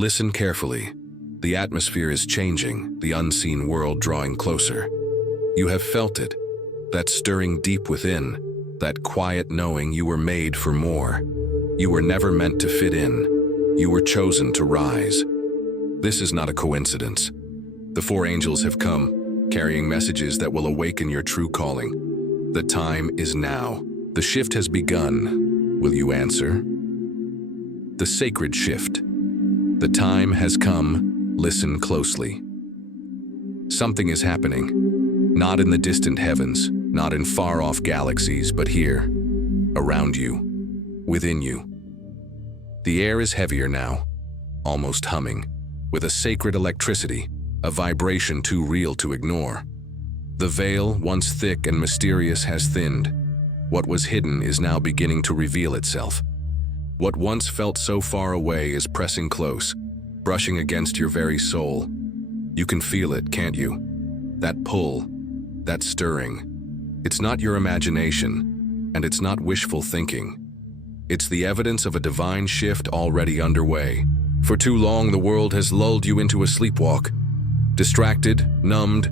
Listen carefully. The atmosphere is changing, the unseen world drawing closer. You have felt it, that stirring deep within, that quiet knowing you were made for more. You were never meant to fit in. You were chosen to rise. This is not a coincidence. The four angels have come, carrying messages that will awaken your true calling. The time is now. The shift has begun. Will you answer? The sacred shift. The time has come. Listen closely. Something is happening, not in the distant heavens, not in far-off galaxies, but here, around you, within you. The air is heavier now, almost humming, with a sacred electricity, a vibration too real to ignore. The veil, once thick and mysterious, has thinned. What was hidden is now beginning to reveal itself. What once felt so far away is pressing close, brushing against your very soul. You can feel it, can't you? That pull, that stirring. It's not your imagination, and it's not wishful thinking. It's the evidence of a divine shift already underway. For too long, the world has lulled you into a sleepwalk. Distracted, numbed,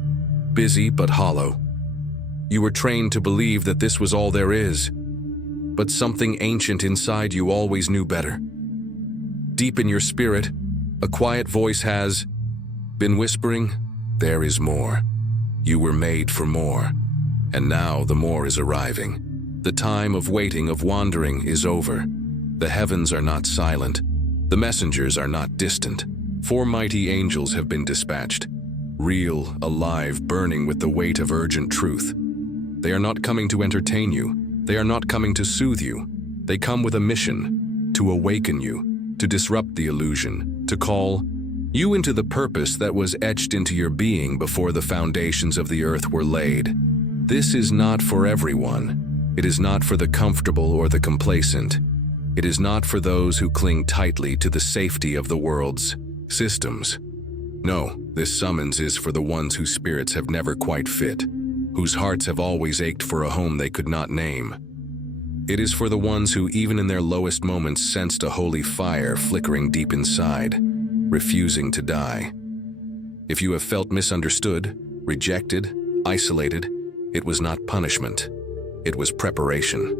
busy but hollow. You were trained to believe that this was all there is. But something ancient inside you always knew better. Deep in your spirit, a quiet voice has been whispering, there is more. You were made for more. And now the more is arriving. The time of waiting, of wandering is over. The heavens are not silent. The messengers are not distant. 4 mighty angels have been dispatched. Real, alive, burning with the weight of urgent truth. They are not coming to entertain you. They are not coming to soothe you. They come with a mission, to awaken you, to disrupt the illusion, to call you into the purpose that was etched into your being before the foundations of the earth were laid. This is not for everyone. It is not for the comfortable or the complacent. It is not for those who cling tightly to the safety of the world's systems. No, this summons is for the ones whose spirits have never quite fit, whose hearts have always ached for a home they could not name. It is for the ones who, even in their lowest moments, sensed a holy fire flickering deep inside, refusing to die. If you have felt misunderstood, rejected, isolated, it was not punishment. It was preparation.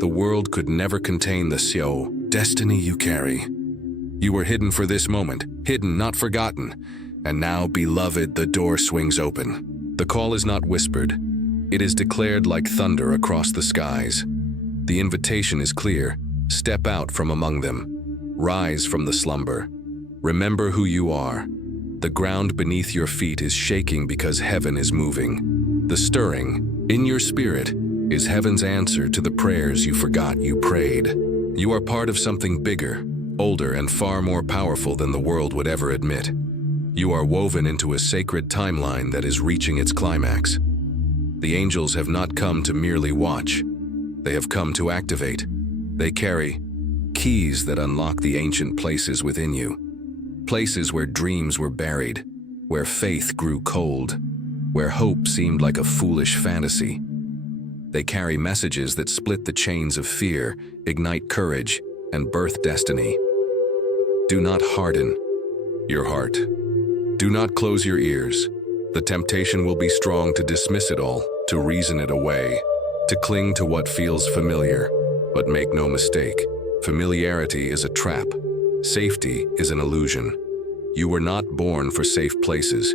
The world could never contain the destiny you carry. You were hidden for this moment, hidden, not forgotten. And now, beloved, the door swings open. The call is not whispered. It is declared like thunder across the skies. The invitation is clear. Step out from among them. Rise from the slumber. Remember who you are. The ground beneath your feet is shaking because heaven is moving. The stirring, in your spirit, is heaven's answer to the prayers you forgot you prayed. You are part of something bigger, older, and far more powerful than the world would ever admit. You are woven into a sacred timeline that is reaching its climax. The angels have not come to merely watch. They have come to activate. They carry keys that unlock the ancient places within you. Places where dreams were buried, where faith grew cold, where hope seemed like a foolish fantasy. They carry messages that split the chains of fear, ignite courage, and birth destiny. Do not harden your heart. Do not close your ears. The temptation will be strong to dismiss it all, to reason it away, to cling to what feels familiar. But make no mistake, familiarity is a trap. Safety is an illusion. You were not born for safe places.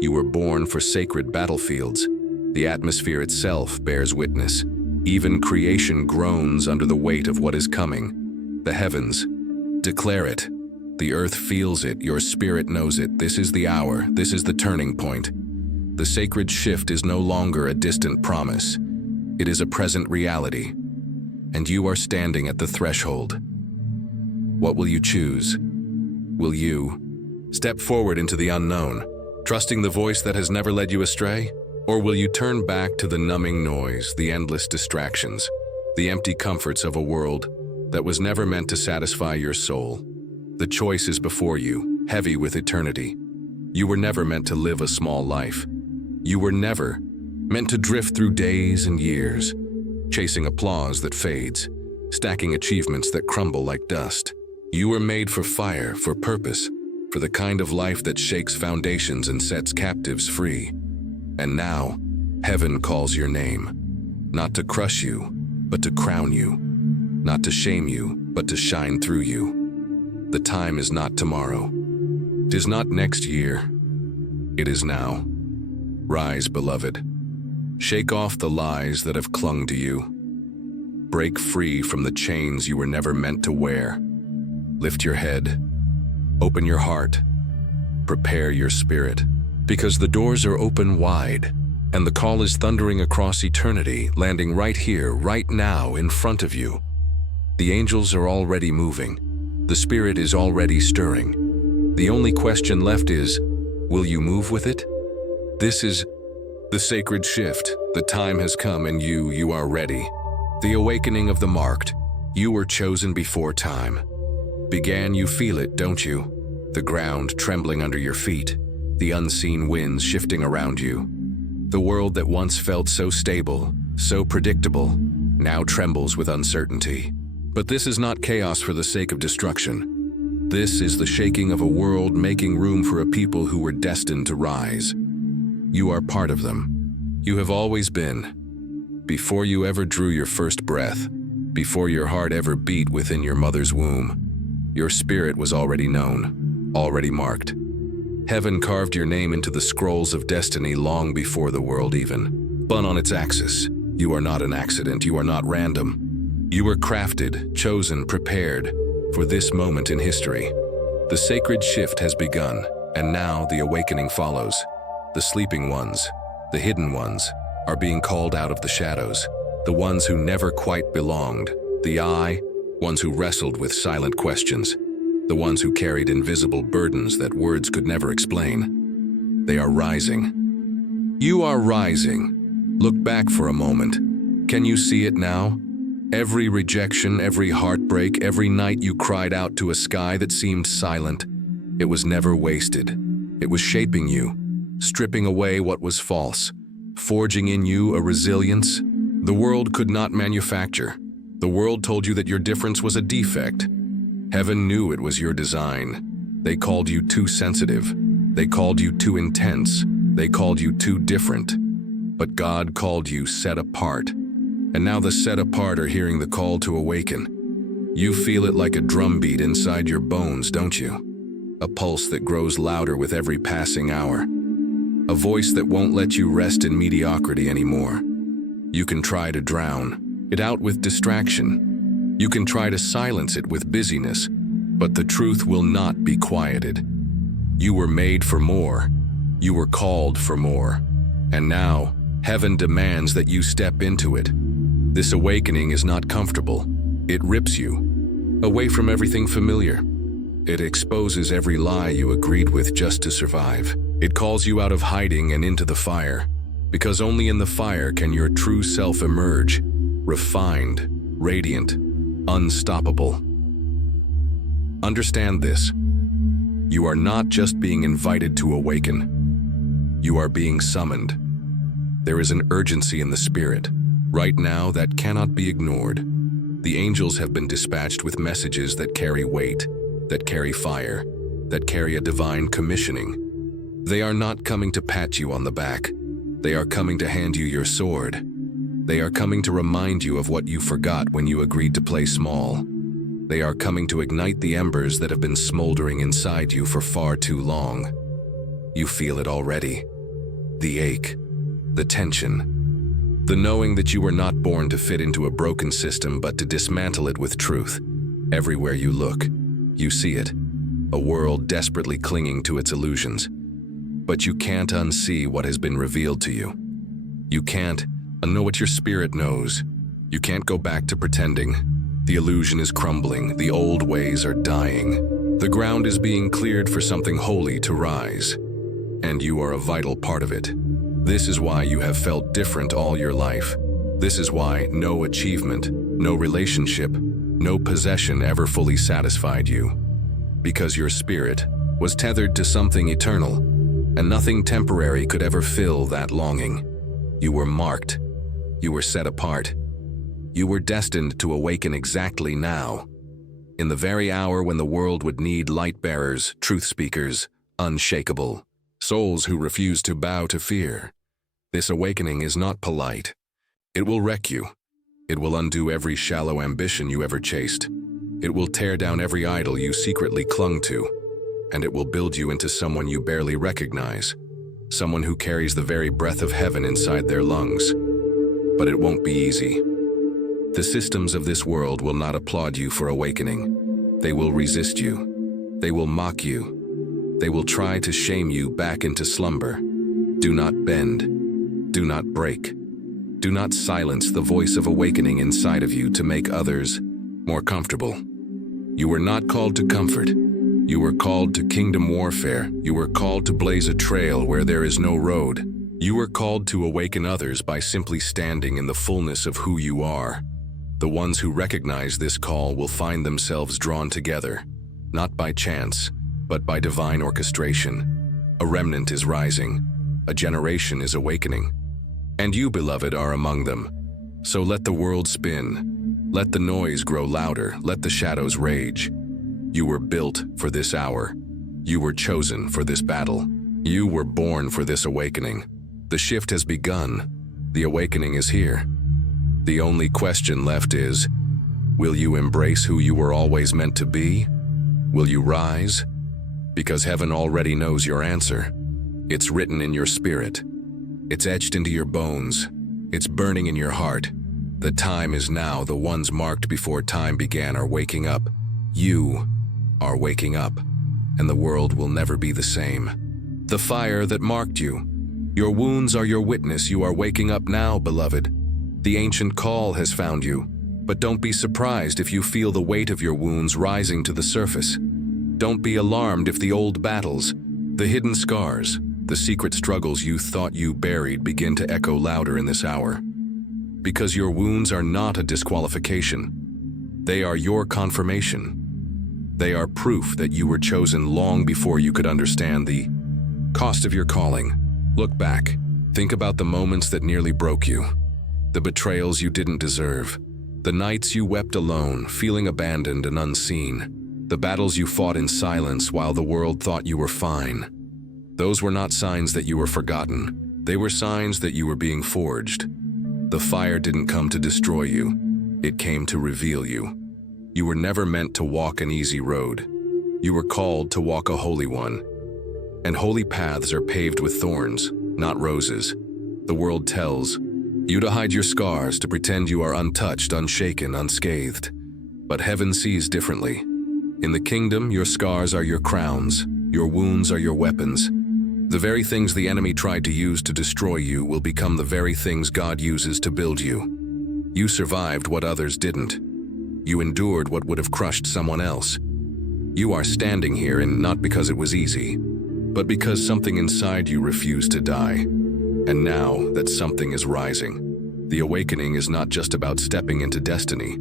You were born for sacred battlefields. The atmosphere itself bears witness. Even creation groans under the weight of what is coming. The heavens declare it. The earth feels it. Your spirit knows it. This is the hour. This is the turning point. The sacred shift is no longer a distant promise. It is a present reality. And you are standing at the threshold. What will you choose? Will you step forward into the unknown, trusting the voice that has never led you astray? Or will you turn back to the numbing noise, the endless distractions, the empty comforts of a world that was never meant to satisfy your soul? The choice is before you, heavy with eternity. You were never meant to live a small life. You were never meant to drift through days and years, chasing applause that fades, stacking achievements that crumble like dust. You were made for fire, for purpose, for the kind of life that shakes foundations and sets captives free. And now, heaven calls your name, not to crush you, but to crown you, not to shame you, but to shine through you. The time is not tomorrow. 'Tis not next year. It is now. Rise, beloved. Shake off the lies that have clung to you. Break free from the chains you were never meant to wear. Lift your head. Open your heart. Prepare your spirit. Because the doors are open wide, and the call is thundering across eternity, landing right here, right now, in front of you. The angels are already moving. The spirit is already stirring. The only question left is, will you move with it? This is the sacred shift. The time has come and you are ready. The awakening of the marked. You were chosen before time. Began, you feel it, don't you? The ground trembling under your feet. The unseen winds shifting around you. The world that once felt so stable, so predictable, now trembles with uncertainty. But this is not chaos for the sake of destruction. This is the shaking of a world making room for a people who were destined to rise. You are part of them. You have always been. Before you ever drew your first breath, before your heart ever beat within your mother's womb, your spirit was already known, already marked. Heaven carved your name into the scrolls of destiny long before the world even spun on its axis. You are not an accident, you are not random. You were crafted, chosen, prepared for this moment in history. The sacred shift has begun, and now the awakening follows. The sleeping ones, the hidden ones, are being called out of the shadows. The ones who never quite belonged. The ones who wrestled with silent questions. The ones who carried invisible burdens that words could never explain. They are rising. You are rising. Look back for a moment. Can you see it now? Every rejection, every heartbreak, every night you cried out to a sky that seemed silent. It was never wasted. It was shaping you, stripping away what was false, forging in you a resilience the world could not manufacture. The world told you that your difference was a defect. Heaven knew it was your design. They called you too sensitive. They called you too intense. They called you too different. But God called you set apart. And now the set apart are hearing the call to awaken. You feel it like a drumbeat inside your bones, don't you? A pulse that grows louder with every passing hour. A voice that won't let you rest in mediocrity anymore. You can try to drown it out with distraction. You can try to silence it with busyness, but the truth will not be quieted. You were made for more. You were called for more. And now, heaven demands that you step into it. This awakening is not comfortable. It rips you away from everything familiar. It exposes every lie you agreed with just to survive. It calls you out of hiding and into the fire, because only in the fire can your true self emerge, refined, radiant, unstoppable. Understand this. You are not just being invited to awaken. You are being summoned. There is an urgency in the spirit, right now, that cannot be ignored. The angels have been dispatched with messages that carry weight, that carry fire, that carry a divine commissioning. They are not coming to pat you on the back. They are coming to hand you your sword. They are coming to remind you of what you forgot when you agreed to play small. They are coming to ignite the embers that have been smoldering inside you for far too long. You feel it already. The ache, the tension, the knowing that you were not born to fit into a broken system but to dismantle it with truth. Everywhere you look, you see it. A world desperately clinging to its illusions. But you can't unsee what has been revealed to you. You can't unknow what your spirit knows. You can't go back to pretending. The illusion is crumbling. The old ways are dying. The ground is being cleared for something holy to rise. And you are a vital part of it. This is why you have felt different all your life. This is why no achievement, no relationship, no possession ever fully satisfied you. Because your spirit was tethered to something eternal, and nothing temporary could ever fill that longing. You were marked. You were set apart. You were destined to awaken exactly now. in the very hour when the world would need light bearers, truth speakers, unshakable, souls who refuse to bow to fear. This awakening is not polite. It will wreck you. It will undo every shallow ambition you ever chased. It will tear down every idol you secretly clung to, and it will build you into someone you barely recognize, someone who carries the very breath of heaven inside their lungs. But it won't be easy. The systems of this world will not applaud you for awakening. They will resist you. They will mock you. They will try to shame you back into slumber. Do not bend. Do not break. Do not silence the voice of awakening inside of you to make others more comfortable. You were not called to comfort. You were called to kingdom warfare. You were called to blaze a trail where there is no road. You were called to awaken others by simply standing in the fullness of who you are. The ones who recognize this call will find themselves drawn together, not by chance, but by divine orchestration. A remnant is rising. A generation is awakening. And you, beloved, are among them. So let the world spin. Let the noise grow louder. Let the shadows rage. You were built for this hour. You were chosen for this battle. You were born for this awakening. The shift has begun. The awakening is here. The only question left is, will you embrace who you were always meant to be? Will you rise? Because heaven already knows your answer. It's written in your spirit. It's etched into your bones. It's burning in your heart. The time is now. The ones marked before time began are waking up. You are waking up, and the world will never be the same. The fire that marked you. Your wounds are your witness. You are waking up now, beloved. The ancient call has found you, but don't be surprised if you feel the weight of your wounds rising to the surface. Don't be alarmed if the old battles, the hidden scars, the secret struggles you thought you buried begin to echo louder in this hour. Because your wounds are not a disqualification. They are your confirmation. They are proof that you were chosen long before you could understand the cost of your calling. Look back. Think about the moments that nearly broke you. The betrayals you didn't deserve. The nights you wept alone, feeling abandoned and unseen. The battles you fought in silence while the world thought you were fine. Those were not signs that you were forgotten. They were signs that you were being forged. The fire didn't come to destroy you. It came to reveal you. You were never meant to walk an easy road. You were called to walk a holy one. And holy paths are paved with thorns, not roses. The world tells you to hide your scars, to pretend you are untouched, unshaken, unscathed. But heaven sees differently. In the kingdom, your scars are your crowns. Your wounds are your weapons. The very things the enemy tried to use to destroy you will become the very things God uses to build you. You survived what others didn't. You endured what would have crushed someone else. You are standing here, and not because it was easy, but because something inside you refused to die. And now that something is rising. The awakening is not just about stepping into destiny.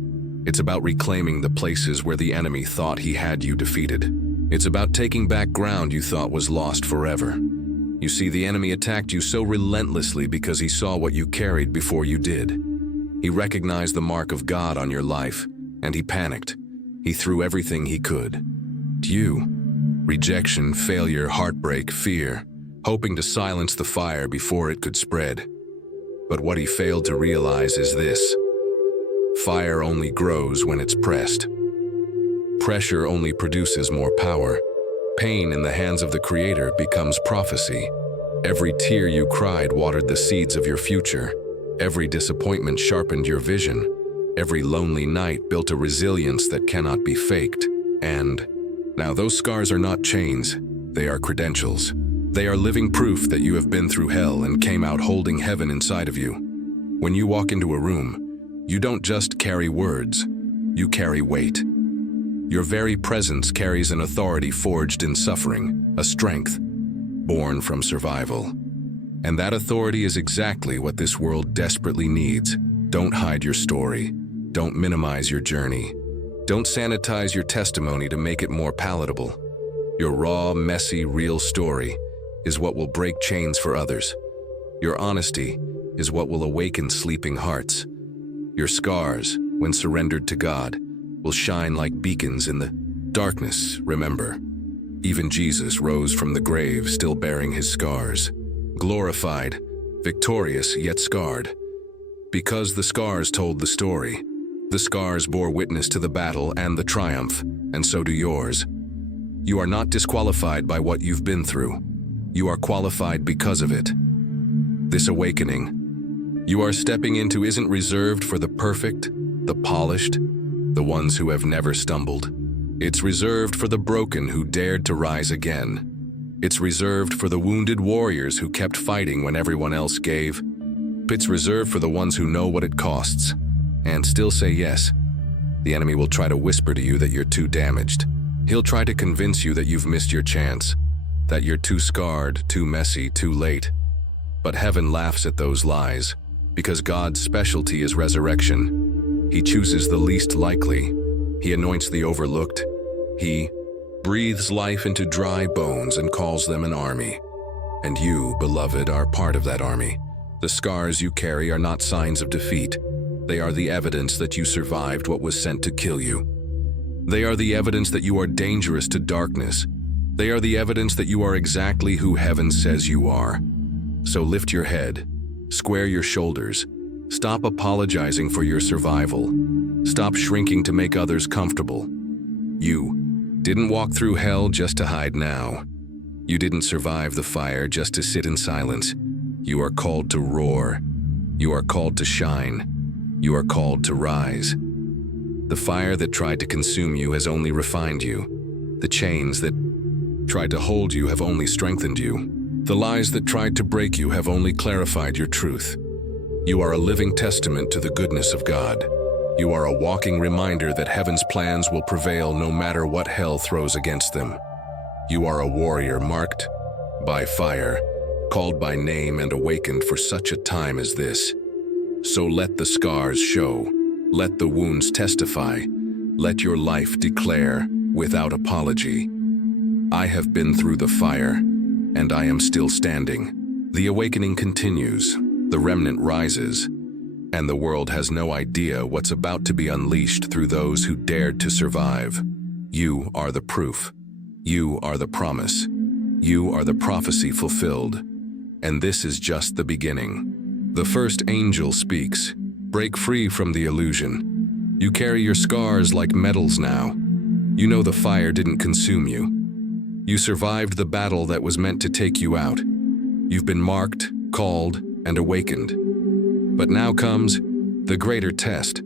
It's about reclaiming the places where the enemy thought he had you defeated. It's about taking back ground you thought was lost forever. You see, the enemy attacked you so relentlessly because he saw what you carried before you did. He recognized the mark of God on your life, and he panicked. He threw everything he could. You. Rejection, failure, heartbreak, fear, hoping to silence the fire before it could spread. But what he failed to realize is this: fire only grows when it's pressed. Pressure only produces more power. Pain in the hands of the Creator becomes prophecy. Every tear you cried watered the seeds of your future. Every disappointment sharpened your vision. Every lonely night built a resilience that cannot be faked. And now those scars are not chains, they are credentials. They are living proof that you have been through hell and came out holding heaven inside of you. When you walk into a room, you don't just carry words, you carry weight. Your very presence carries an authority forged in suffering, a strength born from survival. And that authority is exactly what this world desperately needs. Don't hide your story. Don't minimize your journey. Don't sanitize your testimony to make it more palatable. Your raw, messy, real story is what will break chains for others. Your honesty is what will awaken sleeping hearts. Your scars, when surrendered to God, will shine like beacons in the darkness. Remember, even Jesus rose from the grave still bearing his scars, glorified, victorious yet scarred. Because the scars told the story. The scars bore witness to the battle and the triumph, and so do yours. You are not disqualified by what you've been through. You are qualified because of it. This awakening you are stepping into isn't reserved for the perfect, the polished, the ones who have never stumbled. It's reserved for the broken who dared to rise again. It's reserved for the wounded warriors who kept fighting when everyone else gave. It's reserved for the ones who know what it costs and still say yes. The enemy will try to whisper to you that you're too damaged. He'll try to convince you that you've missed your chance, that you're too scarred, too messy, too late. But heaven laughs at those lies, because God's specialty is resurrection. He chooses the least likely. He anoints the overlooked. He breathes life into dry bones and calls them an army. And you, beloved, are part of that army. The scars you carry are not signs of defeat. They are the evidence that you survived what was sent to kill you. They are the evidence that you are dangerous to darkness. They are the evidence that you are exactly who heaven says you are. So lift your head, square your shoulders, stop apologizing for your survival. Stop shrinking to make others comfortable. You didn't walk through hell just to hide now. You didn't survive the fire just to sit in silence. You are called to roar. You are called to shine. You are called to rise. The fire that tried to consume you has only refined you. The chains that tried to hold you have only strengthened you. The lies that tried to break you have only clarified your truth. You are a living testament to the goodness of God. You are a walking reminder that heaven's plans will prevail no matter what hell throws against them. You are a warrior marked by fire, called by name and awakened for such a time as this. So let the scars show, let the wounds testify, let your life declare without apology. I have been through the fire, and I am still standing. The awakening continues, the remnant rises, and the world has no idea what's about to be unleashed through those who dared to survive. You are the proof. You are the promise. You are the prophecy fulfilled. And this is just the beginning. The first angel speaks. Break free from the illusion. You carry your scars like medals now. You know the fire didn't consume you. You survived the battle that was meant to take you out. You've been marked, called, and awakened. But now comes the greater test.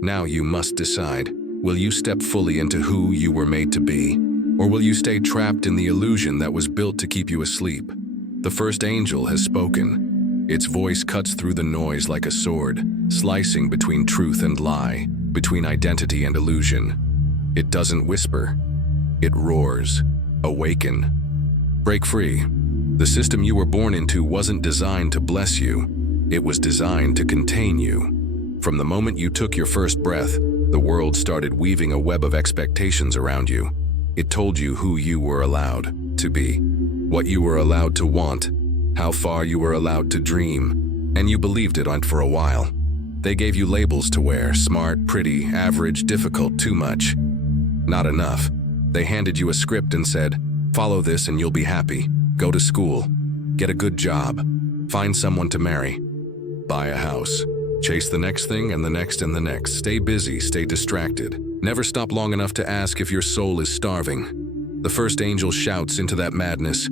Now you must decide, will you step fully into who you were made to be? Or will you stay trapped in the illusion that was built to keep you asleep? The first angel has spoken. Its voice cuts through the noise like a sword, slicing between truth and lie, between identity and illusion. It doesn't whisper. It roars. Awaken. Break free. The system you were born into wasn't designed to bless you. It was designed to contain you. From the moment you took your first breath, the world started weaving a web of expectations around you. It told you who you were allowed to be, what you were allowed to want, how far you were allowed to dream, and you believed it for a while. They gave you labels to wear: smart, pretty, average, difficult, too much. Not enough. They handed you a script and said, follow this and you'll be happy. Go to school. Get a good job. Find someone to marry. Buy a house. Chase the next thing and the next and the next. Stay busy, stay distracted. Never stop long enough to ask if your soul is starving. The first angel shouts into that madness,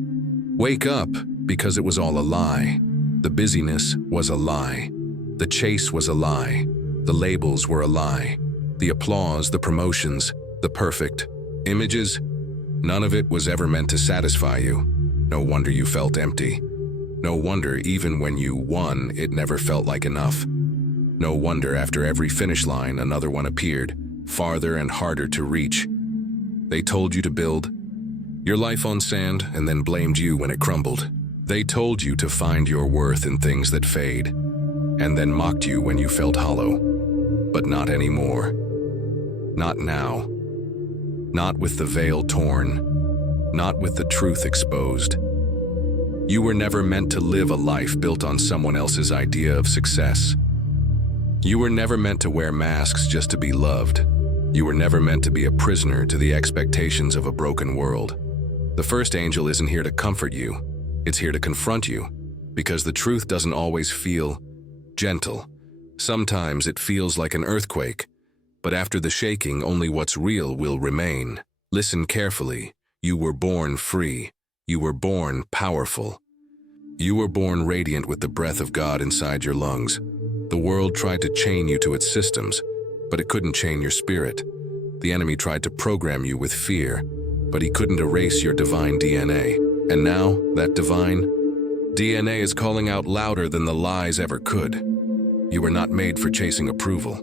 wake up, because it was all a lie. The busyness was a lie. The chase was a lie. The labels were a lie. The applause, the promotions, the perfect images, none of it was ever meant to satisfy you. No wonder you felt empty. No wonder even when you won, it never felt like enough. No wonder after every finish line, another one appeared, farther and harder to reach. They told you to build your life on sand and then blamed you when it crumbled. They told you to find your worth in things that fade, and then mocked you when you felt hollow. But not anymore. Not now. Not with the veil torn. Not with the truth exposed. You were never meant to live a life built on someone else's idea of success. You were never meant to wear masks just to be loved. You were never meant to be a prisoner to the expectations of a broken world. The first angel isn't here to comfort you. It's here to confront you, because the truth doesn't always feel gentle. Sometimes it feels like an earthquake, but after the shaking, only what's real will remain. Listen carefully. You were born free. You were born powerful. You were born radiant with the breath of God inside your lungs. The world tried to chain you to its systems, but it couldn't chain your spirit. The enemy tried to program you with fear, but he couldn't erase your divine DNA. And now, that divine DNA is calling out louder than the lies ever could. You were not made for chasing approval.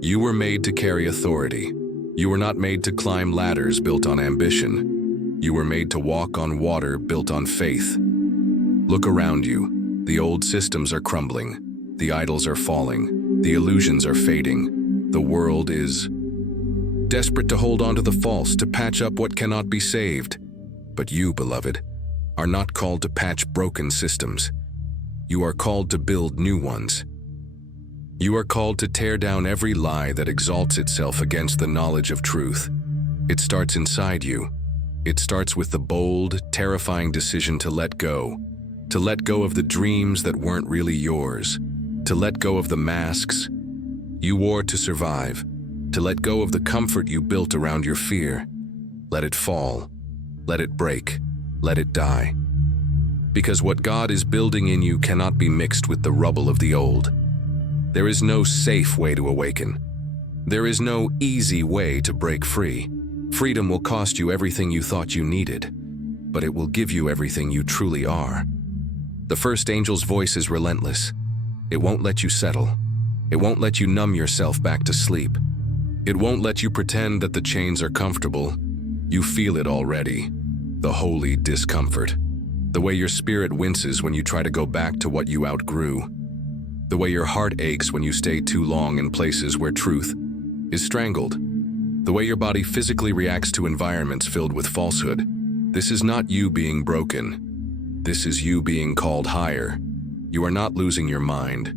You were made to carry authority. You were not made to climb ladders built on ambition. You were made to walk on water built on faith. Look around you. The old systems are crumbling. The idols are falling. The illusions are fading. The world is desperate to hold on to the false, to patch up what cannot be saved. But you, beloved, are not called to patch broken systems. You are called to build new ones. You are called to tear down every lie that exalts itself against the knowledge of truth. It starts inside you. It starts with the bold, terrifying decision to let go of the dreams that weren't really yours, to let go of the masks you wore to survive, to let go of the comfort you built around your fear. Let it fall. Let it break. Let it die. Because what God is building in you cannot be mixed with the rubble of the old. There is no safe way to awaken. There is no easy way to break free. Freedom will cost you everything you thought you needed, but it will give you everything you truly are. The first angel's voice is relentless. It won't let you settle. It won't let you numb yourself back to sleep. It won't let you pretend that the chains are comfortable. You feel it already. The holy discomfort. The way your spirit winces when you try to go back to what you outgrew. The way your heart aches when you stay too long in places where truth is strangled. The way your body physically reacts to environments filled with falsehood. This is not you being broken. This is you being called higher. You are not losing your mind.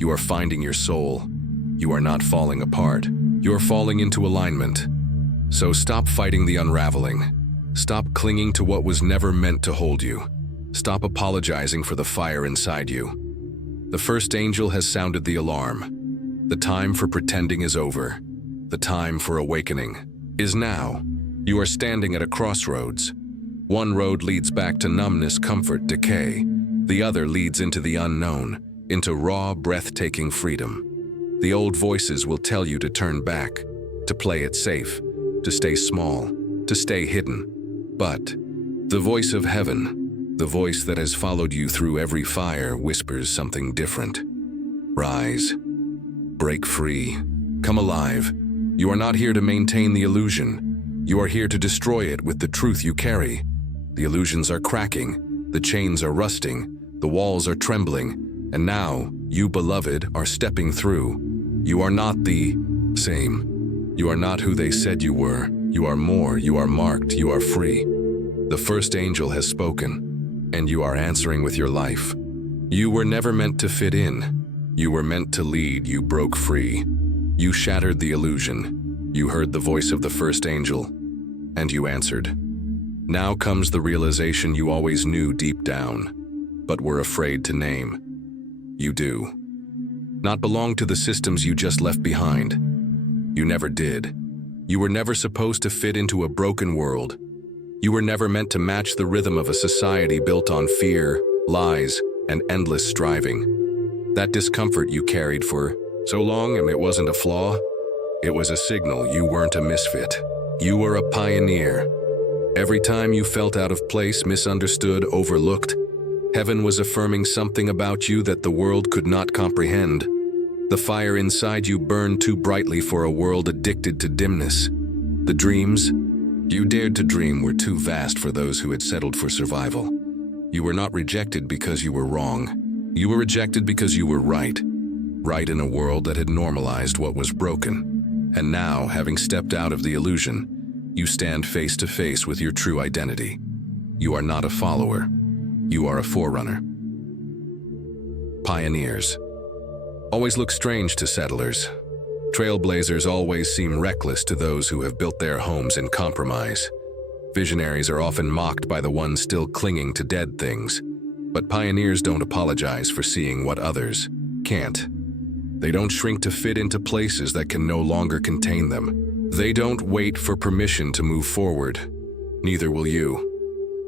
You are finding your soul. You are not falling apart. You are falling into alignment. So stop fighting the unraveling. Stop clinging to what was never meant to hold you. Stop apologizing for the fire inside you. The first angel has sounded the alarm. The time for pretending is over. The time for awakening is now. You are standing at a crossroads. One road leads back to numbness, comfort, decay. The other leads into the unknown, into raw, breathtaking freedom. The old voices will tell you to turn back, to play it safe, to stay small, to stay hidden. But the voice of heaven, the voice that has followed you through every fire, whispers something different. Rise. Break free. Come alive. You are not here to maintain the illusion. You are here to destroy it with the truth you carry. The illusions are cracking. The chains are rusting. The walls are trembling. And now, you, beloved, are stepping through. You are not the same. You are not who they said you were. You are more. You are marked. You are free. The first angel has spoken, and you are answering with your life. You were never meant to fit in. You were meant to lead. You broke free. You shattered the illusion. You heard the voice of the first angel, and you answered. Now comes the realization you always knew deep down, but were afraid to name. You do not belong to the systems you just left behind. You never did. You were never supposed to fit into a broken world. You were never meant to match the rhythm of a society built on fear, lies, and endless striving. That discomfort you carried for so long, and it wasn't a flaw. It was a signal you weren't a misfit. You were a pioneer. Every time you felt out of place, misunderstood, overlooked, heaven was affirming something about you that the world could not comprehend. The fire inside you burned too brightly for a world addicted to dimness. The dreams you dared to dream were too vast for those who had settled for survival. You were not rejected because you were wrong. You were rejected because you were right. Right in a world that had normalized what was broken. And now, having stepped out of the illusion, you stand face to face with your true identity. You are not a follower. You are a forerunner. Pioneers always look strange to settlers. Trailblazers always seem reckless to those who have built their homes in compromise. Visionaries are often mocked by the ones still clinging to dead things. But pioneers don't apologize for seeing what others can't. They don't shrink to fit into places that can no longer contain them. They don't wait for permission to move forward. Neither will you.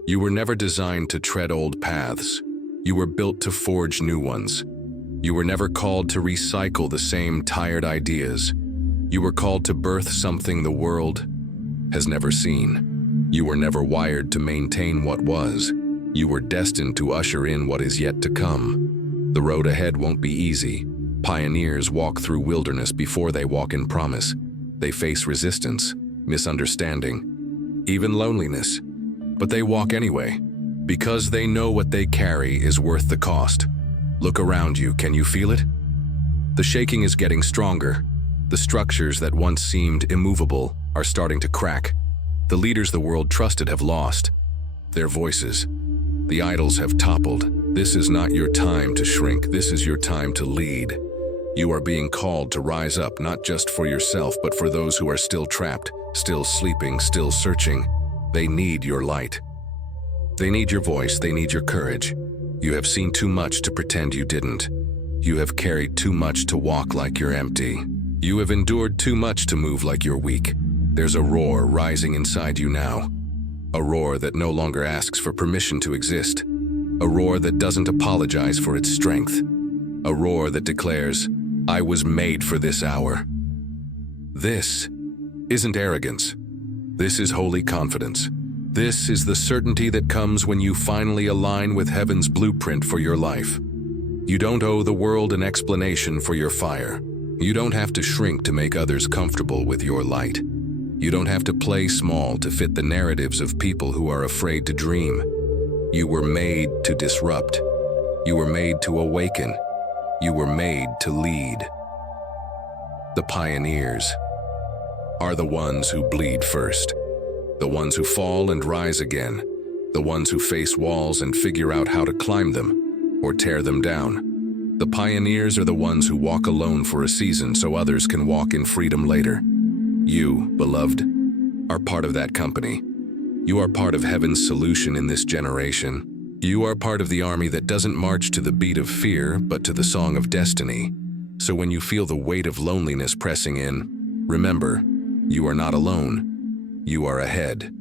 You were never designed to tread old paths. You were built to forge new ones. You were never called to recycle the same tired ideas. You were called to birth something the world has never seen. You were never wired to maintain what was. You were destined to usher in what is yet to come. The road ahead won't be easy. Pioneers walk through wilderness before they walk in promise. They face resistance, misunderstanding, even loneliness. But they walk anyway, because they know what they carry is worth the cost. Look around you, can you feel it? The shaking is getting stronger. The structures that once seemed immovable are starting to crack. The leaders the world trusted have lost their voices. The idols have toppled. This is not your time to shrink. This is your time to lead. You are being called to rise up, not just for yourself, but for those who are still trapped, still sleeping, still searching. They need your light. They need your voice. They need your courage. You have seen too much to pretend you didn't. You have carried too much to walk like you're empty. You have endured too much to move like you're weak. There's a roar rising inside you now. A roar that no longer asks for permission to exist. A roar that doesn't apologize for its strength. A roar that declares, I was made for this hour. This isn't arrogance. This is holy confidence. This is the certainty that comes when you finally align with heaven's blueprint for your life. You don't owe the world an explanation for your fire. You don't have to shrink to make others comfortable with your light. You don't have to play small to fit the narratives of people who are afraid to dream. You were made to disrupt. You were made to awaken. You were made to lead. The pioneers are the ones who bleed first, the ones who fall and rise again, the ones who face walls and figure out how to climb them or tear them down. The pioneers are the ones who walk alone for a season so others can walk in freedom later. You, beloved, are part of that company. You are part of heaven's solution in this generation. You are part of the army that doesn't march to the beat of fear, but to the song of destiny. So when you feel the weight of loneliness pressing in, remember, you are not alone. You are ahead.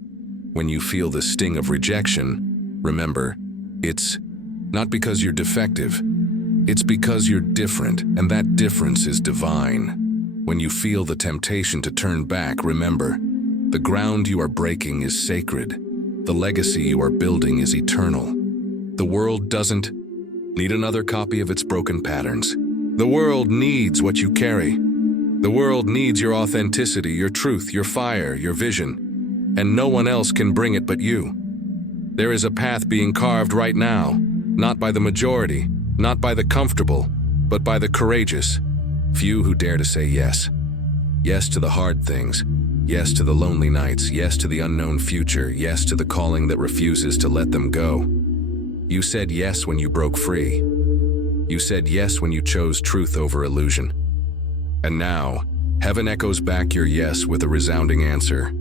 When you feel the sting of rejection, remember, it's not because you're defective. It's because you're different, and that difference is divine. When you feel the temptation to turn back, remember, the ground you are breaking is sacred. The legacy you are building is eternal. The world doesn't need another copy of its broken patterns. The world needs what you carry. The world needs your authenticity, your truth, your fire, your vision. And no one else can bring it but you. There is a path being carved right now, not by the majority, not by the comfortable, but by the courageous. Few who dare to say yes. Yes to the hard things. Yes to the lonely nights. Yes to the unknown future. Yes to the calling that refuses to let them go. You said yes when you broke free. You said yes when you chose truth over illusion. And now, heaven echoes back your yes with a resounding answer.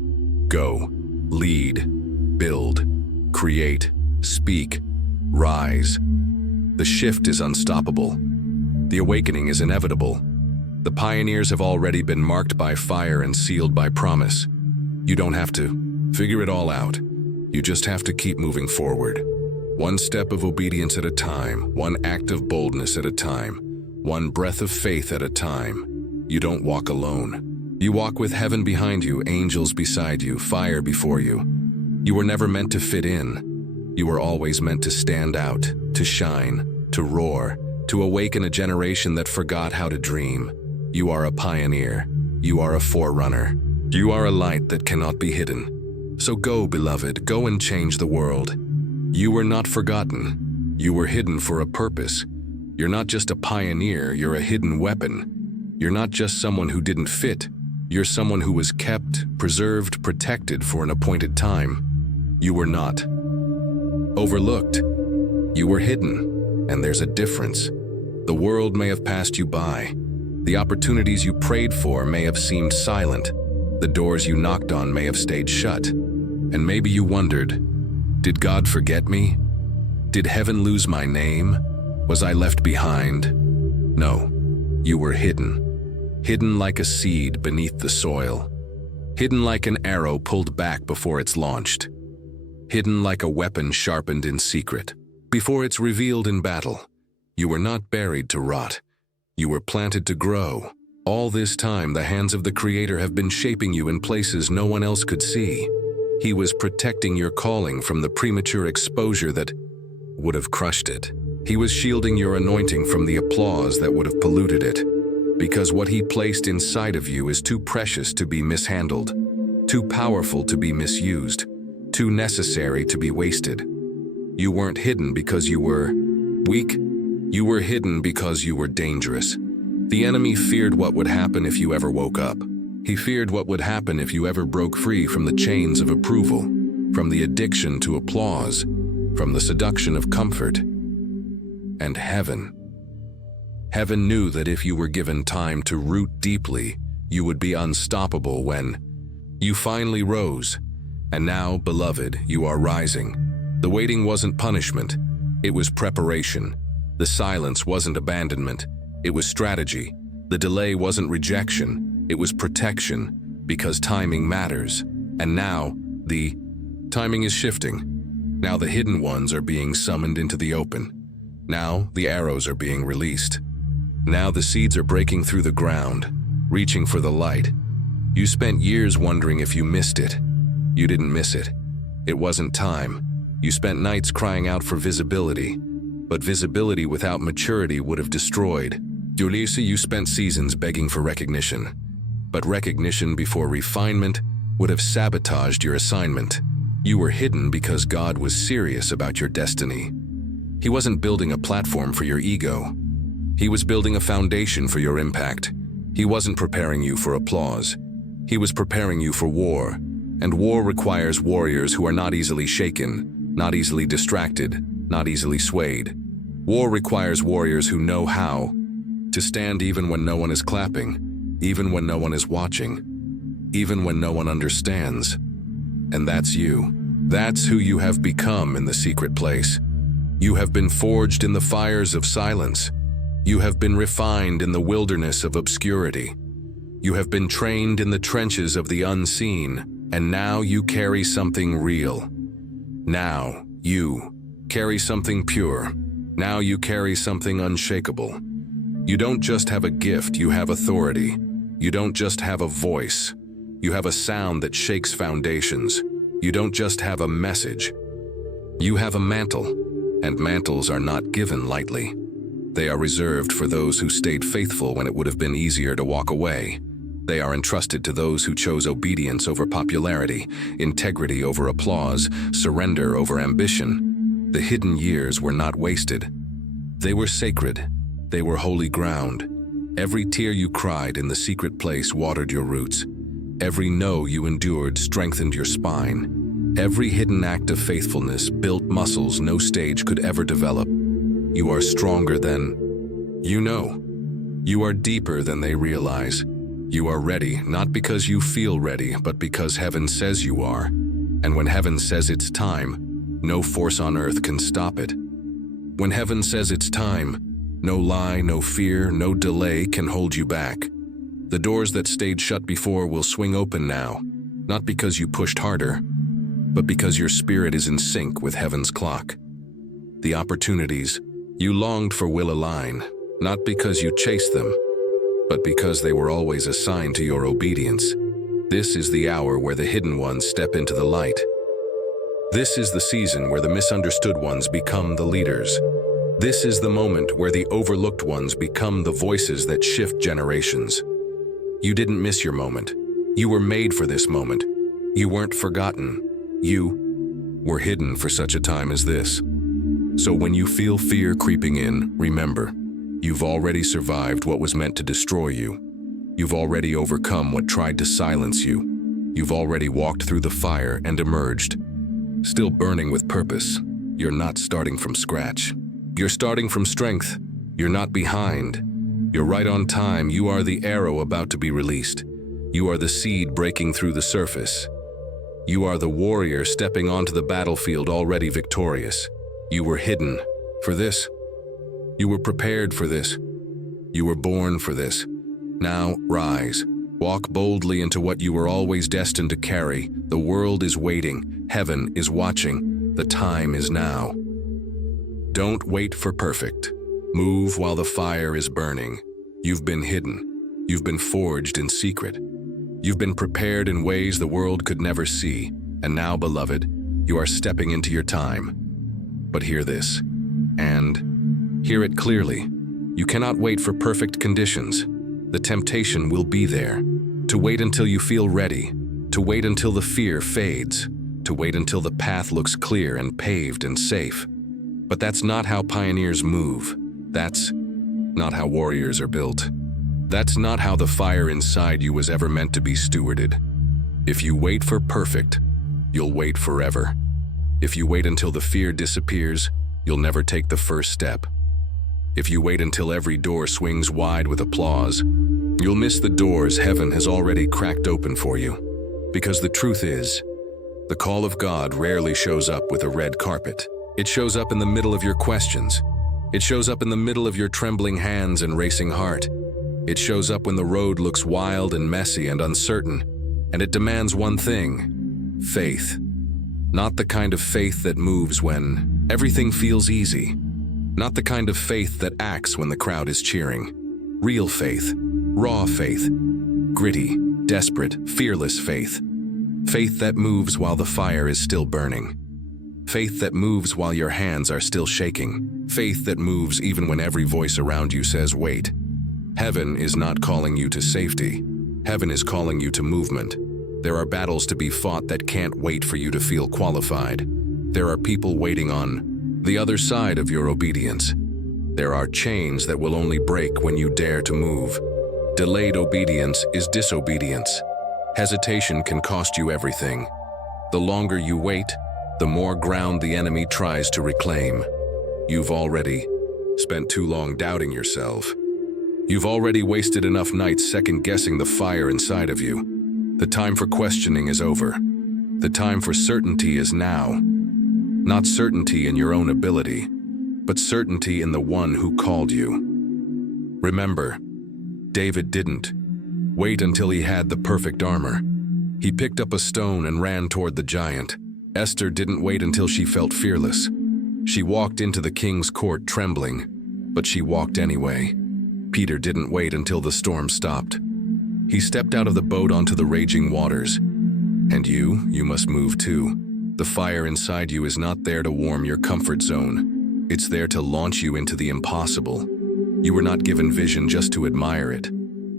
Go, lead, build, create, speak, rise. The shift is unstoppable. The awakening is inevitable. The pioneers have already been marked by fire and sealed by promise. You don't have to figure it all out. You just have to keep moving forward. One step of obedience at a time, one act of boldness at a time, one breath of faith at a time. You don't walk alone. You walk with heaven behind you, angels beside you, fire before you. You were never meant to fit in. You were always meant to stand out, to shine, to roar, to awaken a generation that forgot how to dream. You are a pioneer. You are a forerunner. You are a light that cannot be hidden. So go, beloved, go and change the world. You were not forgotten. You were hidden for a purpose. You're not just a pioneer, you're a hidden weapon. You're not just someone who didn't fit. You're someone who was kept, preserved, protected for an appointed time. You were not overlooked. You were hidden, and there's a difference. The world may have passed you by. The opportunities you prayed for may have seemed silent. The doors you knocked on may have stayed shut. And maybe you wondered, did God forget me? Did heaven lose my name? Was I left behind? No, you were hidden. Hidden like a seed beneath the soil. Hidden like an arrow pulled back before it's launched. Hidden like a weapon sharpened in secret, before it's revealed in battle. You were not buried to rot. You were planted to grow. All this time, the hands of the Creator have been shaping you in places no one else could see. He was protecting your calling from the premature exposure that would have crushed it. He was shielding your anointing from the applause that would have polluted it. Because what He placed inside of you is too precious to be mishandled, too powerful to be misused, too necessary to be wasted. You weren't hidden because you were weak. You were hidden because you were dangerous. The enemy feared what would happen if you ever woke up. He feared what would happen if you ever broke free from the chains of approval, from the addiction to applause, from the seduction of comfort. And heaven knew that if you were given time to root deeply, you would be unstoppable when you finally rose. And now, beloved, you are rising. The waiting wasn't punishment, it was preparation. The silence wasn't abandonment, it was strategy. The delay wasn't rejection, it was protection, because timing matters. And now, the timing is shifting. Now the hidden ones are being summoned into the open. Now the arrows are being released. Now the seeds are breaking through the ground, reaching for the light. You spent years wondering if you missed it. You didn't miss it. It wasn't time. You spent nights crying out for visibility, but visibility without maturity would have destroyed. You spent seasons begging for recognition, but recognition before refinement would have sabotaged your assignment. You were hidden because God was serious about your destiny. He wasn't building a platform for your ego. He was building a foundation for your impact. He wasn't preparing you for applause. He was preparing you for war. And war requires warriors who are not easily shaken, not easily distracted, not easily swayed. War requires warriors who know how to stand even when no one is clapping, even when no one is watching, even when no one understands. And that's you. That's who you have become in the secret place. You have been forged in the fires of silence. You have been refined in the wilderness of obscurity. You have been trained in the trenches of the unseen, and now you carry something real. Now you carry something pure. Now you carry something unshakable. You don't just have a gift, you have authority. You don't just have a voice. You have a sound that shakes foundations. You don't just have a message. You have a mantle, and mantles are not given lightly. They are reserved for those who stayed faithful when it would have been easier to walk away. They are entrusted to those who chose obedience over popularity, integrity over applause, surrender over ambition. The hidden years were not wasted. They were sacred. They were holy ground. Every tear you cried in the secret place watered your roots. Every no you endured strengthened your spine. Every hidden act of faithfulness built muscles no stage could ever develop. You are stronger than you know. You are deeper than they realize. You are ready, not because you feel ready, but because heaven says you are. And when heaven says it's time, no force on earth can stop it. When heaven says it's time, no lie, no fear, no delay can hold you back. The doors that stayed shut before will swing open now, not because you pushed harder, but because your spirit is in sync with heaven's clock. The opportunities you longed for will align, not because you chased them, but because they were always assigned to your obedience. This is the hour where the hidden ones step into the light. This is the season where the misunderstood ones become the leaders. This is the moment where the overlooked ones become the voices that shift generations. You didn't miss your moment. You were made for this moment. You weren't forgotten. You were hidden for such a time as this. So when you feel fear creeping in, remember, you've already survived what was meant to destroy you. You've already overcome what tried to silence you. You've already walked through the fire and emerged. Still burning with purpose. You're not starting from scratch. You're starting from strength. You're not behind. You're right on time. You are the arrow about to be released. You are the seed breaking through the surface. You are the warrior stepping onto the battlefield already victorious. You were hidden for this. You were prepared for this. You were born for this. Now rise. Walk boldly into what you were always destined to carry. The world is waiting. Heaven is watching. The time is now. Don't wait for perfect. Move while the fire is burning. You've been hidden. You've been forged in secret. You've been prepared in ways the world could never see. And now, beloved, you are stepping into your time. But hear this, and hear it clearly. You cannot wait for perfect conditions. The temptation will be there. To wait until you feel ready. To wait until the fear fades. To wait until the path looks clear and paved and safe. But that's not how pioneers move. That's not how warriors are built. That's not how the fire inside you was ever meant to be stewarded. If you wait for perfect, you'll wait forever. If you wait until the fear disappears, you'll never take the first step. If you wait until every door swings wide with applause, you'll miss the doors heaven has already cracked open for you. Because the truth is, the call of God rarely shows up with a red carpet. It shows up in the middle of your questions. It shows up in the middle of your trembling hands and racing heart. It shows up when the road looks wild and messy and uncertain, and it demands one thing: faith. Not the kind of faith that moves when everything feels easy. Not the kind of faith that acts when the crowd is cheering. Real faith, raw faith, gritty, desperate, fearless faith. Faith that moves while the fire is still burning. Faith that moves while your hands are still shaking. Faith that moves even when every voice around you says, wait. Heaven is not calling you to safety. Heaven is calling you to movement. There are battles to be fought that can't wait for you to feel qualified. There are people waiting on the other side of your obedience. There are chains that will only break when you dare to move. Delayed obedience is disobedience. Hesitation can cost you everything. The longer you wait, the more ground the enemy tries to reclaim. You've already spent too long doubting yourself. You've already wasted enough nights second-guessing the fire inside of you. The time for questioning is over. The time for certainty is now. Not certainty in your own ability, but certainty in the one who called you. Remember, David didn't wait until he had the perfect armor. He picked up a stone and ran toward the giant. Esther didn't wait until she felt fearless. She walked into the king's court trembling, but she walked anyway. Peter didn't wait until the storm stopped. He stepped out of the boat onto the raging waters. And you must move too. The fire inside you is not there to warm your comfort zone. It's there to launch you into the impossible. You were not given vision just to admire it.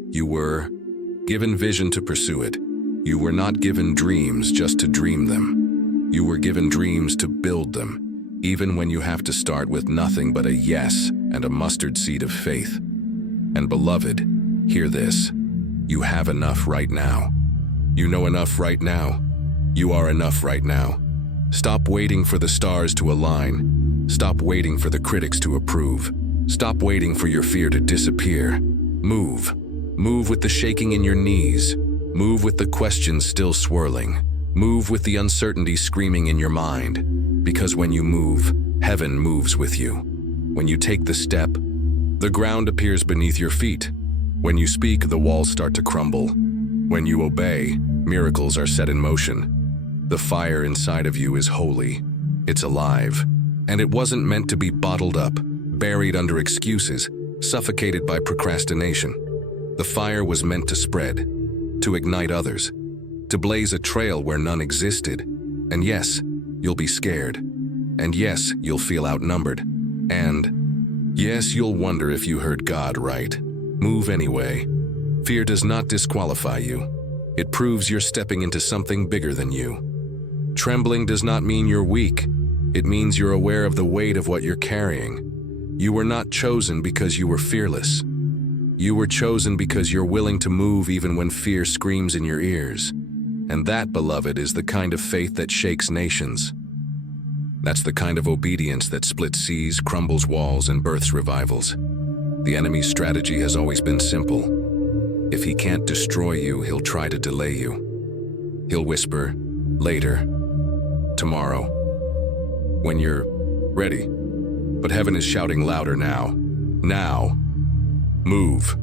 You were given vision to pursue it. You were not given dreams just to dream them. You were given dreams to build them, even when you have to start with nothing but a yes and a mustard seed of faith. And beloved, hear this. You have enough right now. You know enough right now. You are enough right now. Stop waiting for the stars to align. Stop waiting for the critics to approve. Stop waiting for your fear to disappear. Move. Move with the shaking in your knees. Move with the questions still swirling. Move with the uncertainty screaming in your mind. Because when you move, heaven moves with you. When you take the step, the ground appears beneath your feet. When you speak, the walls start to crumble. When you obey, miracles are set in motion. The fire inside of you is holy. It's alive. And it wasn't meant to be bottled up, buried under excuses, suffocated by procrastination. The fire was meant to spread, to ignite others, to blaze a trail where none existed. And yes, you'll be scared. And yes, you'll feel outnumbered. And yes, you'll wonder if you heard God right. Move anyway. Fear does not disqualify you. It proves you're stepping into something bigger than you. Trembling does not mean you're weak. It means you're aware of the weight of what you're carrying. You were not chosen because you were fearless. You were chosen because you're willing to move even when fear screams in your ears. And that, beloved, is the kind of faith that shakes nations. That's the kind of obedience that splits seas, crumbles walls, and births revivals. The enemy's strategy has always been simple. If he can't destroy you, he'll try to delay you. He'll whisper, later, tomorrow, when you're ready. But heaven is shouting louder now. Now. Move.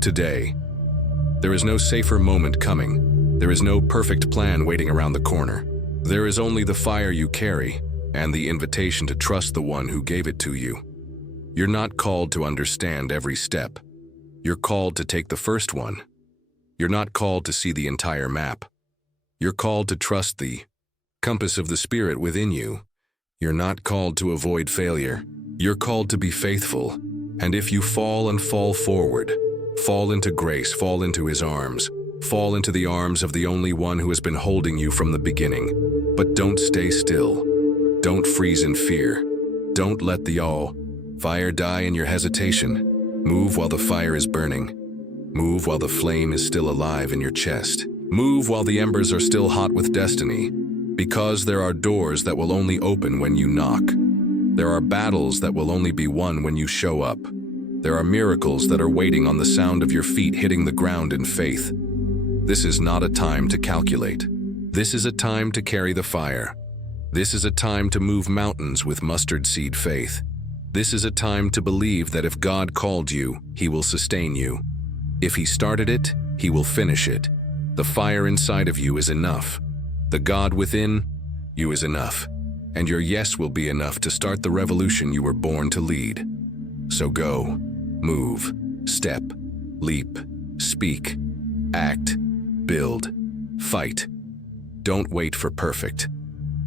Today. There is no safer moment coming. There is no perfect plan waiting around the corner. There is only the fire you carry and the invitation to trust the one who gave it to you. You're not called to understand every step. You're called to take the first one. You're not called to see the entire map. You're called to trust the compass of the Spirit within you. You're not called to avoid failure. You're called to be faithful. And if you fall and fall forward, fall into grace, fall into His arms, fall into the arms of the only one who has been holding you from the beginning. But don't stay still. Don't freeze in fear. Don't let the fire die in your hesitation. Move while the fire is burning. Move while the flame is still alive in your chest. Move while the embers are still hot with destiny. Because there are doors that will only open when you knock. There are battles that will only be won when you show up. There are miracles that are waiting on the sound of your feet hitting the ground in faith. This is not a time to calculate. This is a time to carry the fire. This is a time to move mountains with mustard seed faith. This is a time to believe that if God called you, He will sustain you. If He started it, He will finish it. The fire inside of you is enough. The God within you is enough. And your yes will be enough to start the revolution you were born to lead. So go, move, step, leap, speak, act, build, fight. Don't wait for perfect.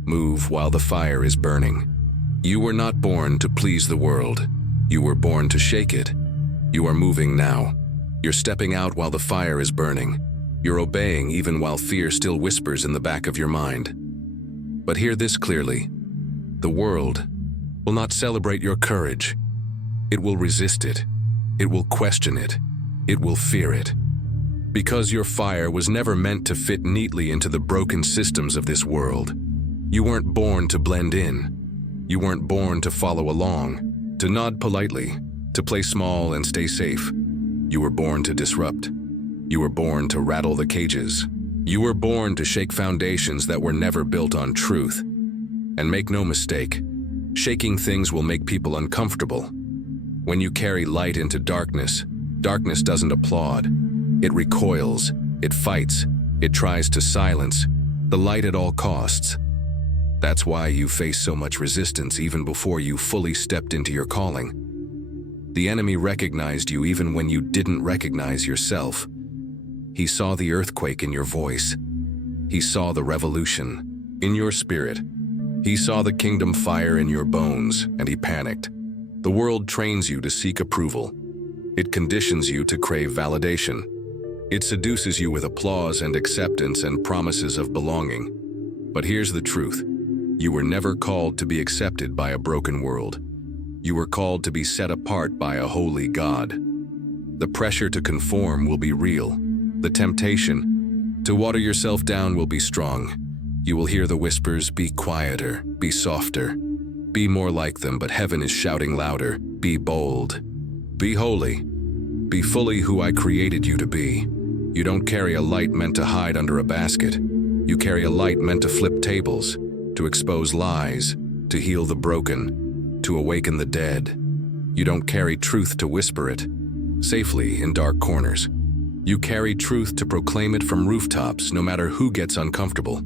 Move while the fire is burning. You were not born to please the world. You were born to shake it. You are moving now. You're stepping out while the fire is burning. You're obeying even while fear still whispers in the back of your mind. But hear this clearly. The world will not celebrate your courage. It will resist it. It will question it. It will fear it. Because your fire was never meant to fit neatly into the broken systems of this world. You weren't born to blend in. You weren't born to follow along, to nod politely, to play small and stay safe. You were born to disrupt. You were born to rattle the cages. You were born to shake foundations that were never built on truth. And make no mistake, shaking things will make people uncomfortable. When you carry light into darkness, darkness doesn't applaud. It recoils, it fights, it tries to silence the light at all costs. That's why you face so much resistance even before you fully stepped into your calling. The enemy recognized you even when you didn't recognize yourself. He saw the earthquake in your voice. He saw the revolution in your spirit. He saw the kingdom fire in your bones, and he panicked. The world trains you to seek approval. It conditions you to crave validation. It seduces you with applause and acceptance and promises of belonging. But here's the truth. You were never called to be accepted by a broken world. You were called to be set apart by a holy God. The pressure to conform will be real. The temptation to water yourself down will be strong. You will hear the whispers, be quieter, be softer, be more like them, but heaven is shouting louder, be bold, be holy, be fully who I created you to be. You don't carry a light meant to hide under a basket. You carry a light meant to flip tables, to expose lies, to heal the broken, to awaken the dead. You don't carry truth to whisper it safely in dark corners. You carry truth to proclaim it from rooftops, no matter who gets uncomfortable.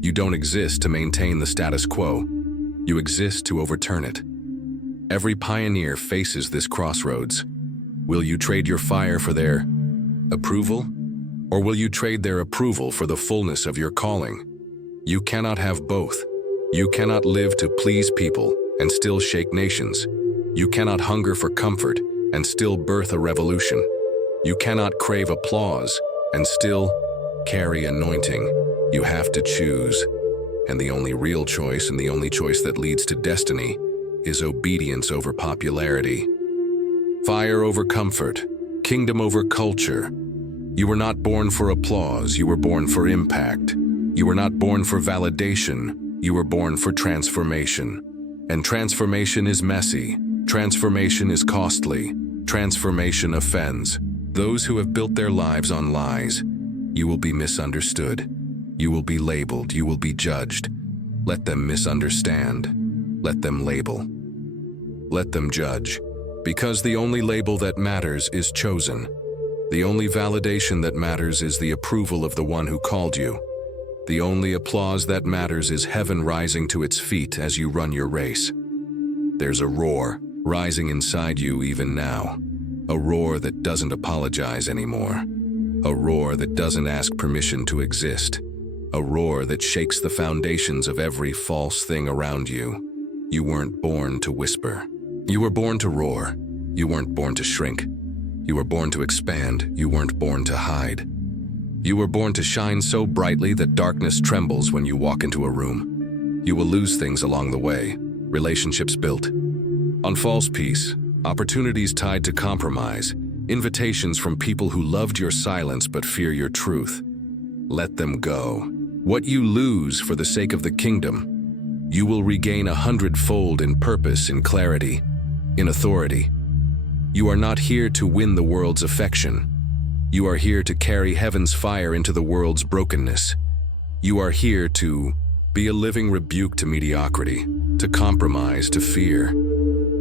You don't exist to maintain the status quo. You exist to overturn it. Every pioneer faces this crossroads. Will you trade your fire for their approval? Or will you trade their approval for the fullness of your calling? You cannot have both. You cannot live to please people and still shake nations. You cannot hunger for comfort and still birth a revolution. You cannot crave applause and still carry anointing. You have to choose. And the only real choice, and the only choice that leads to destiny, is obedience over popularity. Fire over comfort, kingdom over culture. You were not born for applause, you were born for impact. You were not born for validation, you were born for transformation. And transformation is messy, transformation is costly, Transformation offends. Those who have built their lives on lies. You will be misunderstood. You will be labeled. You will be judged. Let them misunderstand. Let them label. Let them judge. Because the only label that matters is chosen. The only validation that matters is the approval of the one who called you. The only applause that matters is heaven rising to its feet as you run your race. There's a roar rising inside you even now. A roar that doesn't apologize anymore. A roar that doesn't ask permission to exist. A roar that shakes the foundations of every false thing around you. You weren't born to whisper. You were born to roar. You weren't born to shrink. You were born to expand. You weren't born to hide. You were born to shine so brightly that darkness trembles when you walk into a room. You will lose things along the way, relationships built on false peace, opportunities tied to compromise, invitations from people who loved your silence but fear your truth. Let them go. What you lose for the sake of the kingdom, you will regain 100-fold in purpose, in clarity, in authority. You are not here to win the world's affection. You are here to carry heaven's fire into the world's brokenness. You are here to be a living rebuke to mediocrity, to compromise, to fear.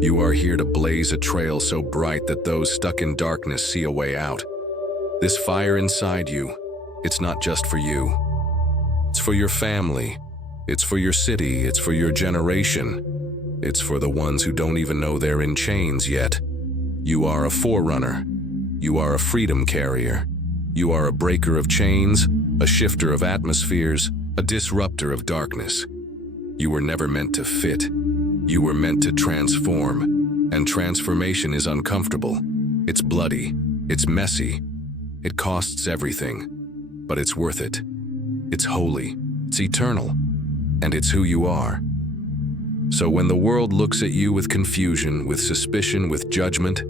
You are here to blaze a trail so bright that those stuck in darkness see a way out. This fire inside you, it's not just for you. It's for your family. It's for your city. It's for your generation. It's for the ones who don't even know they're in chains yet. You are a forerunner. You are a freedom carrier. You are a breaker of chains, a shifter of atmospheres, a disruptor of darkness. You were never meant to fit. You were meant to transform. And transformation is uncomfortable. It's bloody. It's messy. It costs everything. But it's worth it. It's holy. It's eternal. And it's who you are. So when the world looks at you with confusion, with suspicion, with judgment,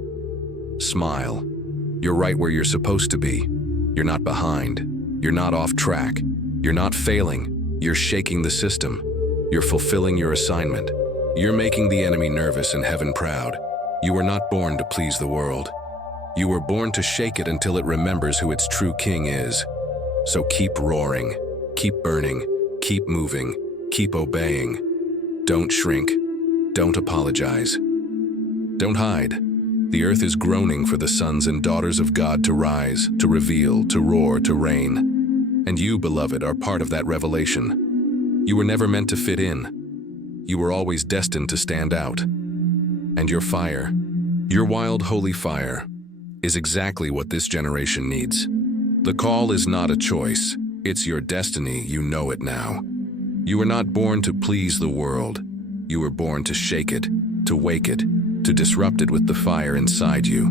smile. You're right where you're supposed to be. You're not behind. You're not off track. You're not failing. You're shaking the system. You're fulfilling your assignment. You're making the enemy nervous and heaven proud. You were not born to please the world. You were born to shake it until it remembers who its true king is. So keep roaring. Keep burning. Keep moving. Keep obeying. Don't shrink. Don't apologize. Don't hide. The earth is groaning for the sons and daughters of God to rise, to reveal, to roar, to reign. And you, beloved, are part of that revelation. You were never meant to fit in. You were always destined to stand out. And your fire, your wild, holy fire, is exactly what this generation needs. The call is not a choice. It's your destiny. You know it now. You were not born to please the world. You were born to shake it, to wake it, to disrupt it with the fire inside you.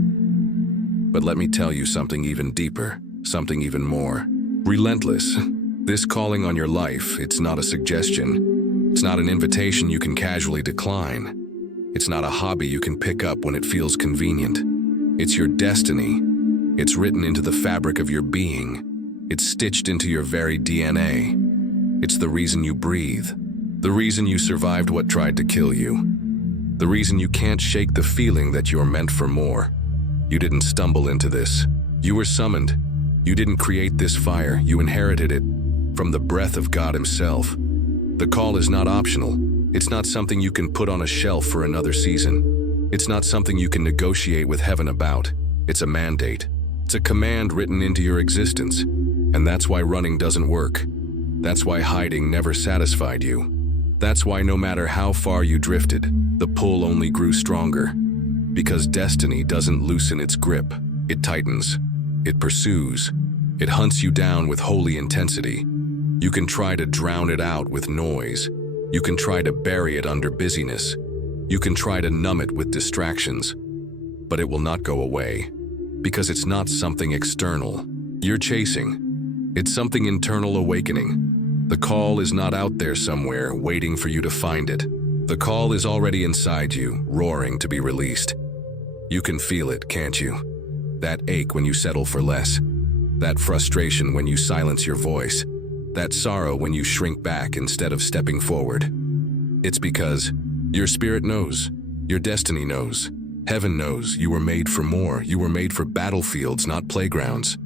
But let me tell you something even deeper, something even more. Relentless. This calling on your life, it's not a suggestion. It's not an invitation you can casually decline. It's not a hobby you can pick up when it feels convenient. It's your destiny. It's written into the fabric of your being. It's stitched into your very DNA. It's the reason you breathe. The reason you survived what tried to kill you. The reason you can't shake the feeling that you're meant for more. You didn't stumble into this. You were summoned. You didn't create this fire. You inherited it from the breath of God Himself. The call is not optional. It's not something you can put on a shelf for another season. It's not something you can negotiate with heaven about. It's a mandate. It's a command written into your existence. And that's why running doesn't work. That's why hiding never satisfied you. That's why no matter how far you drifted, the pull only grew stronger. Because destiny doesn't loosen its grip. It tightens. It pursues. It hunts you down with holy intensity. You can try to drown it out with noise. You can try to bury it under busyness. You can try to numb it with distractions. But it will not go away. Because it's not something external you're chasing. It's something internal awakening. The call is not out there somewhere waiting for you to find it. The call is already inside you, roaring to be released. You can feel it, can't you? That ache when you settle for less. That frustration when you silence your voice. That sorrow when you shrink back instead of stepping forward. It's because your spirit knows, your destiny knows, Heaven knows you were made for more. You were made for battlefields, not playgrounds.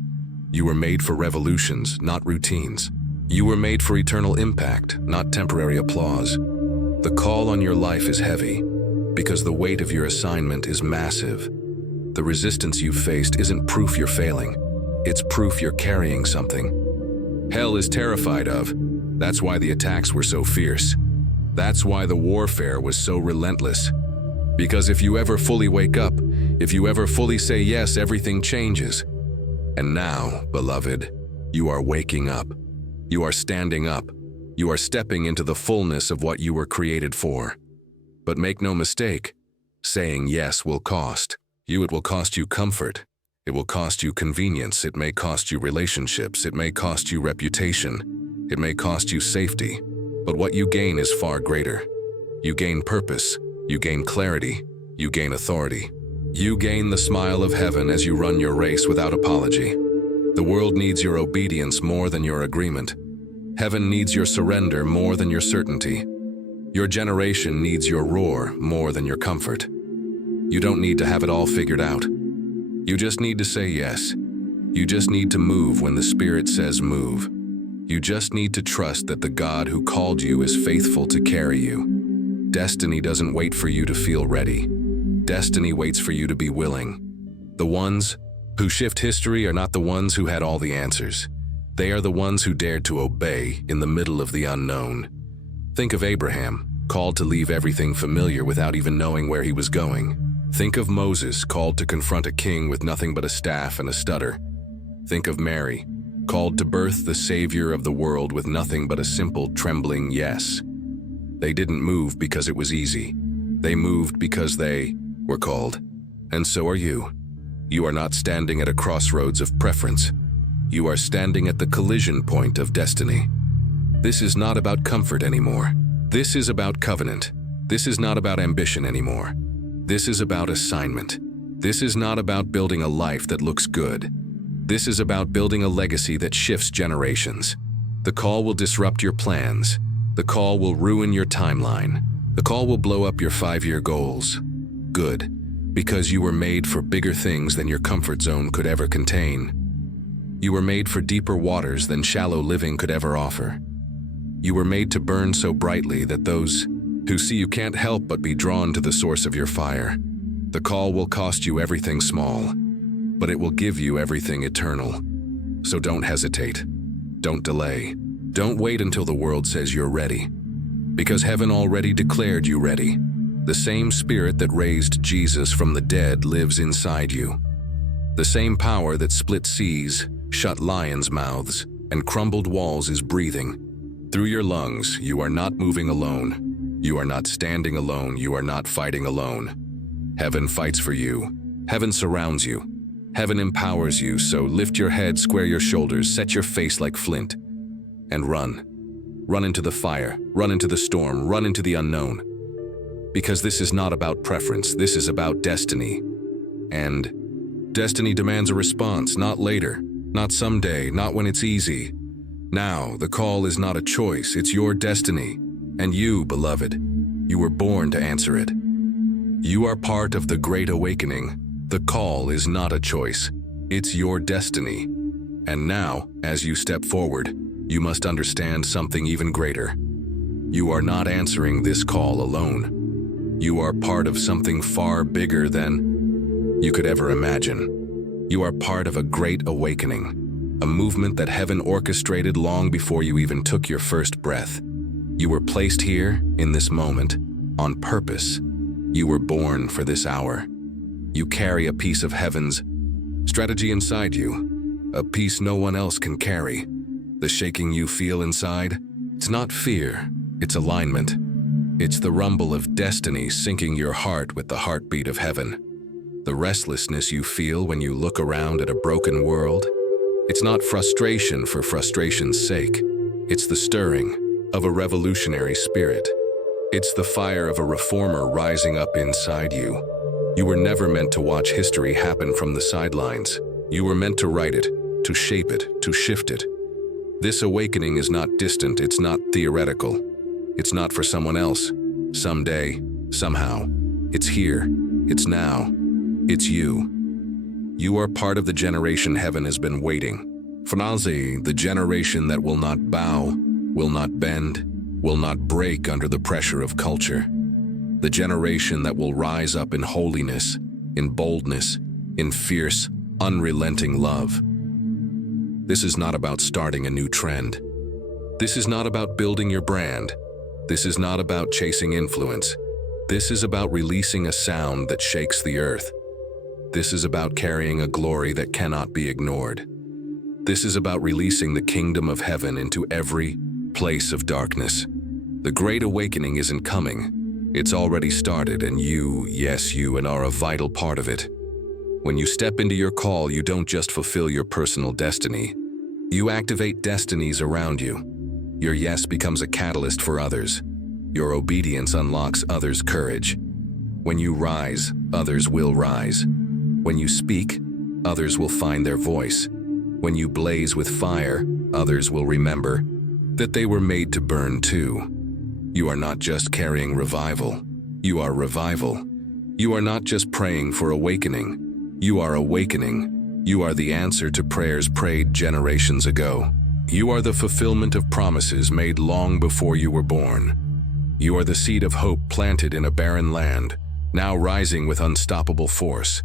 You were made for revolutions, not routines. You were made for eternal impact, not temporary applause. The call on your life is heavy, because the weight of your assignment is massive. The resistance you've faced isn't proof you're failing. It's proof you're carrying something. Hell is terrified of. That's why the attacks were so fierce. That's why the warfare was so relentless. Because if you ever fully wake up, if you ever fully say yes, everything changes. And now, beloved, you are waking up. You are standing up. You are stepping into the fullness of what you were created for. But make no mistake, saying yes will cost. It will cost you comfort. It will cost you convenience. It may cost you relationships. It may cost you reputation. It may cost you safety. But what you gain is far greater. You gain purpose. You gain clarity. You gain authority. You gain the smile of heaven as you run your race without apology. The world needs your obedience more than your agreement. Heaven needs your surrender more than your certainty. Your generation needs your roar more than your comfort. You don't need to have it all figured out. You just need to say yes. You just need to move when the Spirit says move. You just need to trust that the God who called you is faithful to carry you. Destiny doesn't wait for you to feel ready. Destiny waits for you to be willing. The ones who shift history are not the ones who had all the answers. They are the ones who dared to obey in the middle of the unknown. Think of Abraham, called to leave everything familiar without even knowing where he was going. Think of Moses, called to confront a king with nothing but a staff and a stutter. Think of Mary, called to birth the Savior of the world with nothing but a simple, trembling yes. They didn't move because it was easy. They moved because they were called. And so are you. You are not standing at a crossroads of preference. You are standing at the collision point of destiny. This is not about comfort anymore. This is about covenant. This is not about ambition anymore. This is about assignment. This is not about building a life that looks good. This is about building a legacy that shifts generations. The call will disrupt your plans. The call will ruin your timeline. The call will blow up your 5-year goals. Good, because you were made for bigger things than your comfort zone could ever contain. You were made for deeper waters than shallow living could ever offer. You were made to burn so brightly that those who see you can't help but be drawn to the source of your fire. The call will cost you everything small, but it will give you everything eternal. So don't hesitate. Don't delay. Don't wait until the world says you're ready. Because heaven already declared you ready. The same Spirit that raised Jesus from the dead lives inside you. The same power that split seas, shut lions' mouths, and crumbled walls is breathing. Through your lungs, you are not moving alone. You are not standing alone. You are not fighting alone. Heaven fights for you. Heaven surrounds you. Heaven empowers you, so lift your head, square your shoulders, set your face like flint, and run. Run into the fire, run into the storm, run into the unknown. Because this is not about preference, this is about destiny. And destiny demands a response, not later, not someday, not when it's easy. Now, the call is not a choice, it's your destiny. And you, beloved, you were born to answer it. You are part of the Great Awakening. The call is not a choice, it's your destiny. And now, as you step forward, you must understand something even greater. You are not answering this call alone. You are part of something far bigger than you could ever imagine. You are part of a great awakening, a movement that heaven orchestrated long before you even took your first breath. You were placed here, in this moment, on purpose. You were born for this hour. You carry a piece of heaven's strategy inside you, a piece no one else can carry. The shaking you feel inside, it's not fear, it's alignment. It's the rumble of destiny sinking your heart with the heartbeat of heaven. The restlessness you feel when you look around at a broken world, it's not frustration for frustration's sake. It's the stirring of a revolutionary spirit. It's the fire of a reformer rising up inside you. You were never meant to watch history happen from the sidelines. You were meant to write it, to shape it, to shift it. This awakening is not distant, it's not theoretical. It's not for someone else, someday, somehow. It's here, It's now. It's you. You are part of the generation heaven has been waiting. Fanaze, the generation that will not bow, will not bend, will not break under the pressure of culture. The generation that will rise up in holiness, in boldness, in fierce, unrelenting love. This is not about starting a new trend. This is not about building your brand. This is not about chasing influence. This is about releasing a sound that shakes the earth. This is about carrying a glory that cannot be ignored. This is about releasing the kingdom of heaven into every place of darkness. The Great Awakening isn't coming. It's already started, and you, yes, you, and are a vital part of it. When you step into your call, you don't just fulfill your personal destiny. You activate destinies around you. Your yes becomes a catalyst for others. Your obedience unlocks others' courage. When you rise, others will rise. When you speak, others will find their voice. When you blaze with fire, others will remember that they were made to burn too. You are not just carrying revival. You are revival. You are not just praying for awakening. You are awakening. You are the answer to prayers prayed generations ago. You are the fulfillment of promises made long before you were born. You are the seed of hope planted in a barren land, now rising with unstoppable force.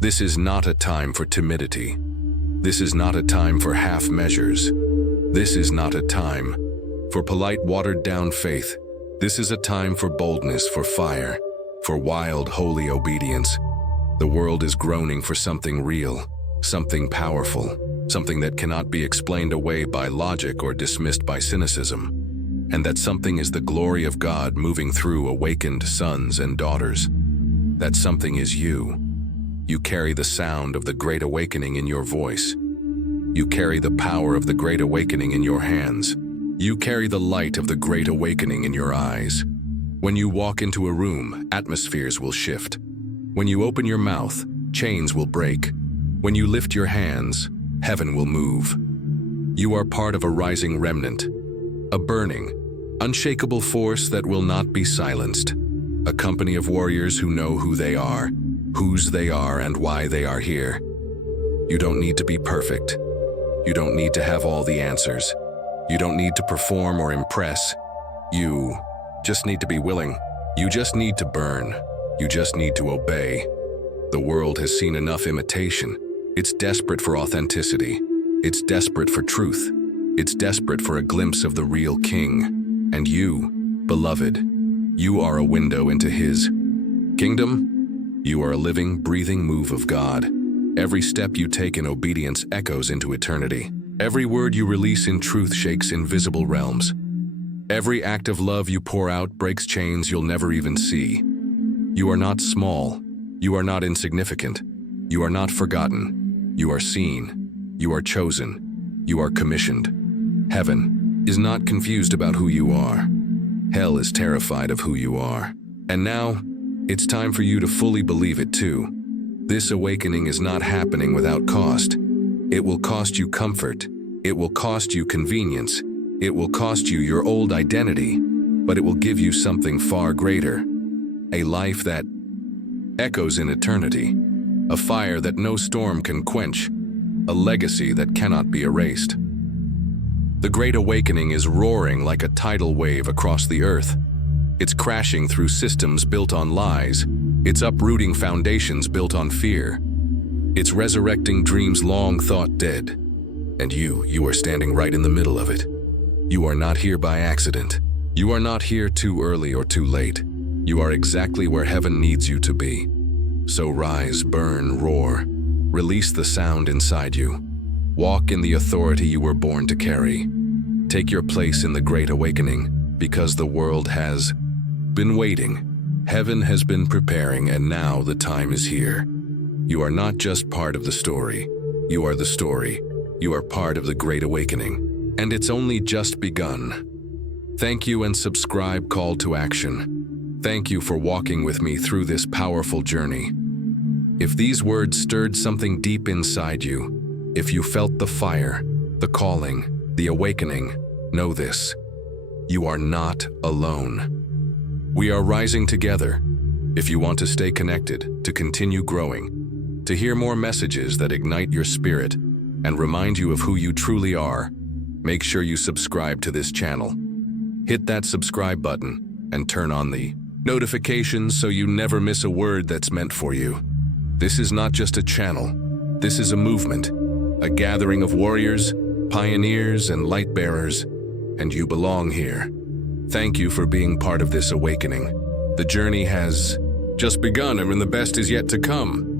This is not a time for timidity. This is not a time for half measures. This is not a time for polite, watered-down faith. This is a time for boldness, for fire, for wild, holy obedience. The world is groaning for something real, something powerful, something that cannot be explained away by logic or dismissed by cynicism. And that something is the glory of God moving through awakened sons and daughters. That something is you. You carry the sound of the Great Awakening in your voice. You carry the power of the Great Awakening in your hands. You carry the light of the Great Awakening in your eyes. When you walk into a room, atmospheres will shift. When you open your mouth, chains will break. When you lift your hands, heaven will move. You are part of a rising remnant, a burning, unshakable force that will not be silenced. A company of warriors who know who they are, whose they are, and why they are here. You don't need to be perfect. You don't need to have all the answers. You don't need to perform or impress. You just need to be willing. You just need to burn. You just need to obey. The world has seen enough imitation. It's desperate for authenticity. It's desperate for truth. It's desperate for a glimpse of the real King. And you, beloved, you are a window into His kingdom. You are a living, breathing move of God. Every step you take in obedience echoes into eternity. Every word you release in truth shakes invisible realms. Every act of love you pour out breaks chains you'll never even see. You are not small. You are not insignificant. You are not forgotten. You are seen. You are chosen. You are commissioned. Heaven is not confused about who you are. Hell is terrified of who you are. And now, it's time for you to fully believe it too. This awakening is not happening without cost. It will cost you comfort. It will cost you convenience. It will cost you your old identity, but it will give you something far greater. A life that echoes in eternity. A fire that no storm can quench. A legacy that cannot be erased. The Great Awakening is roaring like a tidal wave across the earth. It's crashing through systems built on lies. It's uprooting foundations built on fear. It's resurrecting dreams long thought dead. And you are standing right in the middle of it. You are not here by accident. You are not here too early or too late. You are exactly where heaven needs you to be. So rise, burn, roar. Release the sound inside you. Walk in the authority you were born to carry. Take your place in the Great Awakening, because the world has been waiting. Heaven has been preparing, and now the time is here. You are not just part of the story. You are the story. You are part of the Great Awakening, and it's only just begun. Thank you, and subscribe. Call to action. Thank you for walking with me through this powerful journey. If these words stirred something deep inside you, if you felt the fire, the calling, the awakening, know this: you are not alone. We are rising together, If you want to stay connected, to continue growing, to hear more messages that ignite your spirit and remind you of who you truly are, make sure you subscribe to this channel. Hit that subscribe button and turn on the notifications so you never miss a word that's meant for you. This is not just a channel. This is a movement, a gathering of warriors, pioneers, and light bearers, and you belong here. Thank you for being part of this awakening. The journey has just begun, and the best is yet to come.